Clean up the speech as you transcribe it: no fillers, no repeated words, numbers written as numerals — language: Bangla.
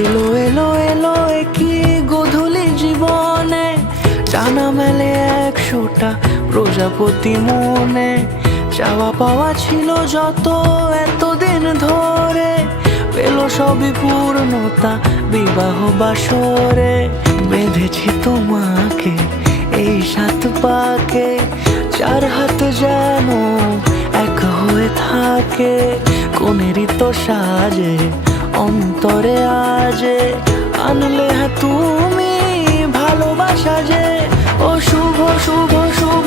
এলো এলো এলো কি গধূলি জীবনে, টানা মেলে 100টা প্রজাপতি মনে। চাওয়া পাওয়া ছিল যত এতদিন ধরে, পেল সবই পূর্ণতা বিবাহ বাসরে। বেঁধেছি তোমাকে এই 7 পাকে, 4 হাত যেন এক হয়ে থাকে। কোনেরই তো সাজে অন্তরে আজে, আনলে তুমি ভালোবাসা যে। ও শুভ শুভ শুভ